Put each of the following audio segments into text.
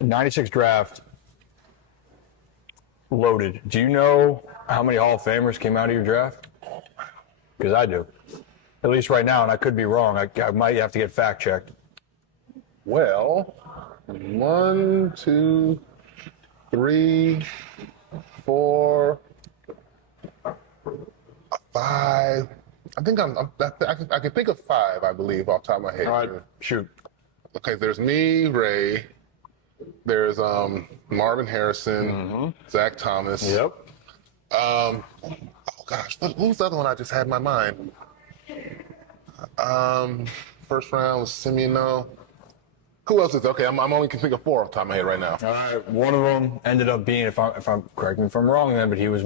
'96 draft, loaded. Do you know how many Hall of Famers came out of your draft? Because I do. At least right now, and I could be wrong. I might have to get fact checked. Well, 1, 2, 3, 4, 5. I think I can think of 5, I believe, off the top of my head. All right, shoot. Okay, there's me, Ray. There's Marvin Harrison, Zach Thomas. Yep. Oh gosh, what was the other one I just had in my mind? First round was Simeon. Who else is there? Okay? I'm only can think of 4 off the top of my head right now. All right. One of them ended up being, if I'm correct me if I'm wrong, then, but he was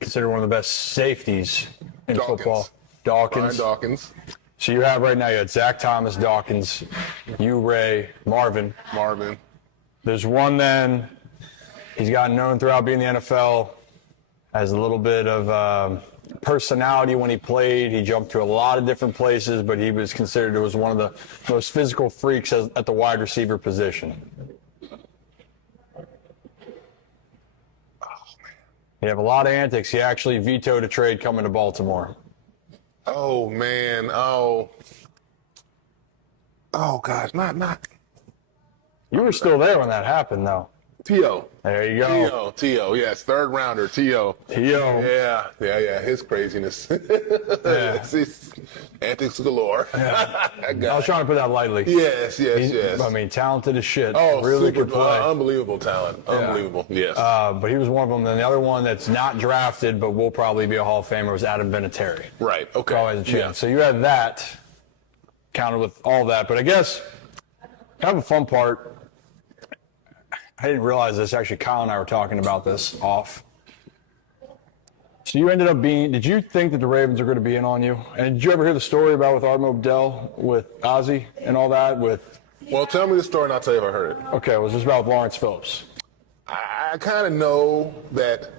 considered one of the best safeties in football. Brian Dawkins. So you have right now, you had Zach Thomas, Dawkins, you, Ray, Marvin. There's one then, he's gotten known throughout being in the NFL as a little bit of personality when he played. He jumped to a lot of different places, but he was considered as one of the most physical freaks at the wide receiver position. You have a lot of antics. He actually vetoed a trade coming to Baltimore. Oh man. Oh gosh, not. You were still there when that happened, though. T.O. There you go. T.O. Yes, 3rd rounder, T.O. Yeah, his craziness. Yeah. It's antics galore. Yeah. I was trying to put that lightly. Yes. I mean, talented as shit. Oh, really super, good play. Unbelievable talent. Yeah. Unbelievable, yes. But he was one of them. Then the other one that's not drafted but will probably be a Hall of Famer was Adam Vinatieri. Right, okay. Always a chance. Yeah. So you had that counted with all that. But I guess kind of a fun part, I didn't realize this. Actually, Kyle and I were talking about this off. So you ended up did you think that the Ravens are going to be in on you? And did you ever hear the story about with Art Modell, with Ozzie and all that? Well, tell me the story and I'll tell you if I heard it. Okay, it was just about Lawrence Phillips. I kind of know that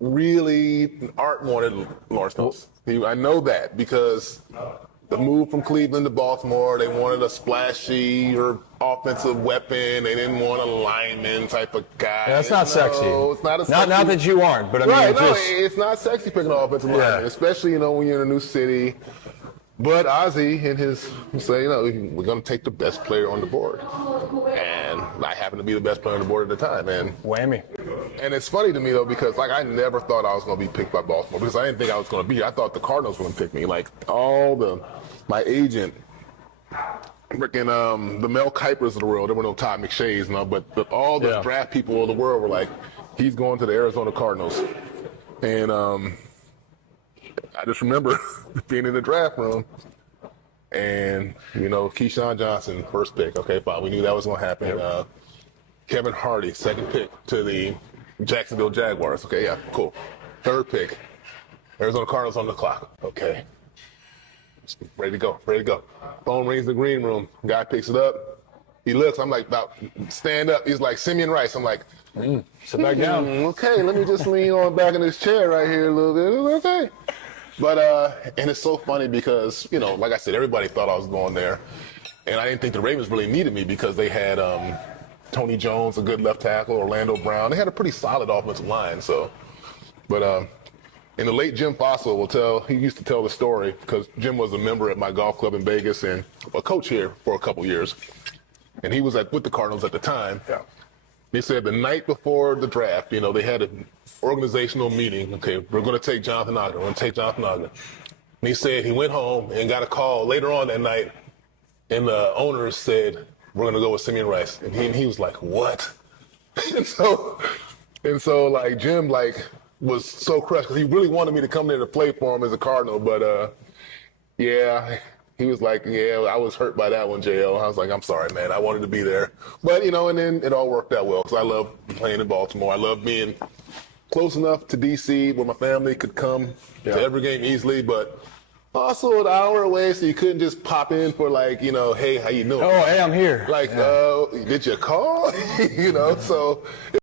really Art wanted Lawrence Phillips. I know that because the move from Cleveland to Baltimore, they wanted a splashy or offensive weapon. They didn't want a lineman type of guy. Yeah, that's not sexy. It's not a sexy. Not that you aren't, but I mean, it's not sexy picking an offensive lineman, especially when you're in a new city. But Ozzie and his say, we're going to take the best player on the board, and I happen to be the best player on the board at the time. And whammy. And it's funny to me though because I never thought I was going to be picked by Baltimore because I didn't think I was going to be. I thought the Cardinals were going to pick me. Like my agent, freaking the Mel Kipers of the world. There were no Todd McShays, but all the draft people of the world were like, he's going to the Arizona Cardinals, and I just remember being in the draft room, and Keyshawn Johnson, first pick. Okay, fine, we knew that was going to happen. Yep. Kevin Hardy, second pick to the Jacksonville Jaguars. Okay, yeah, cool. Third pick, Arizona Cardinals on the clock. Okay. Ready to go. Phone rings in the green room. Guy picks it up. He looks. I'm like, about stand up. He's like, Simeon Rice. I'm like, sit back down. Okay, let me just lean on back in this chair right here a little bit. Okay. But, and it's so funny because, like I said, everybody thought I was going there. And I didn't think the Ravens really needed me because they had Tony Jones, a good left tackle, Orlando Brown. They had a pretty solid offensive line. So, but, and the late Jim Fossil he used to tell the story because Jim was a member at my golf club in Vegas and a coach here for a couple years. And he was with the Cardinals at the time. Yeah. He said the night before the draft, they had an organizational meeting. Okay, we're going to take Jonathan Ogden. And he said he went home and got a call later on that night, and the owners said, we're going to go with Simeon Rice. And he was like, what? and so like Jim, was so crushed because he really wanted me to come there to play for him as a Cardinal. But, he was like, I was hurt by that one, JL. I was like, I'm sorry, man. I wanted to be there. But, and then it all worked out well because I love playing in Baltimore. I love being close enough to D.C. where my family could come to every game easily, but also an hour away so you couldn't just pop in for hey, how you doing? Oh, hey, I'm here. Did you call? So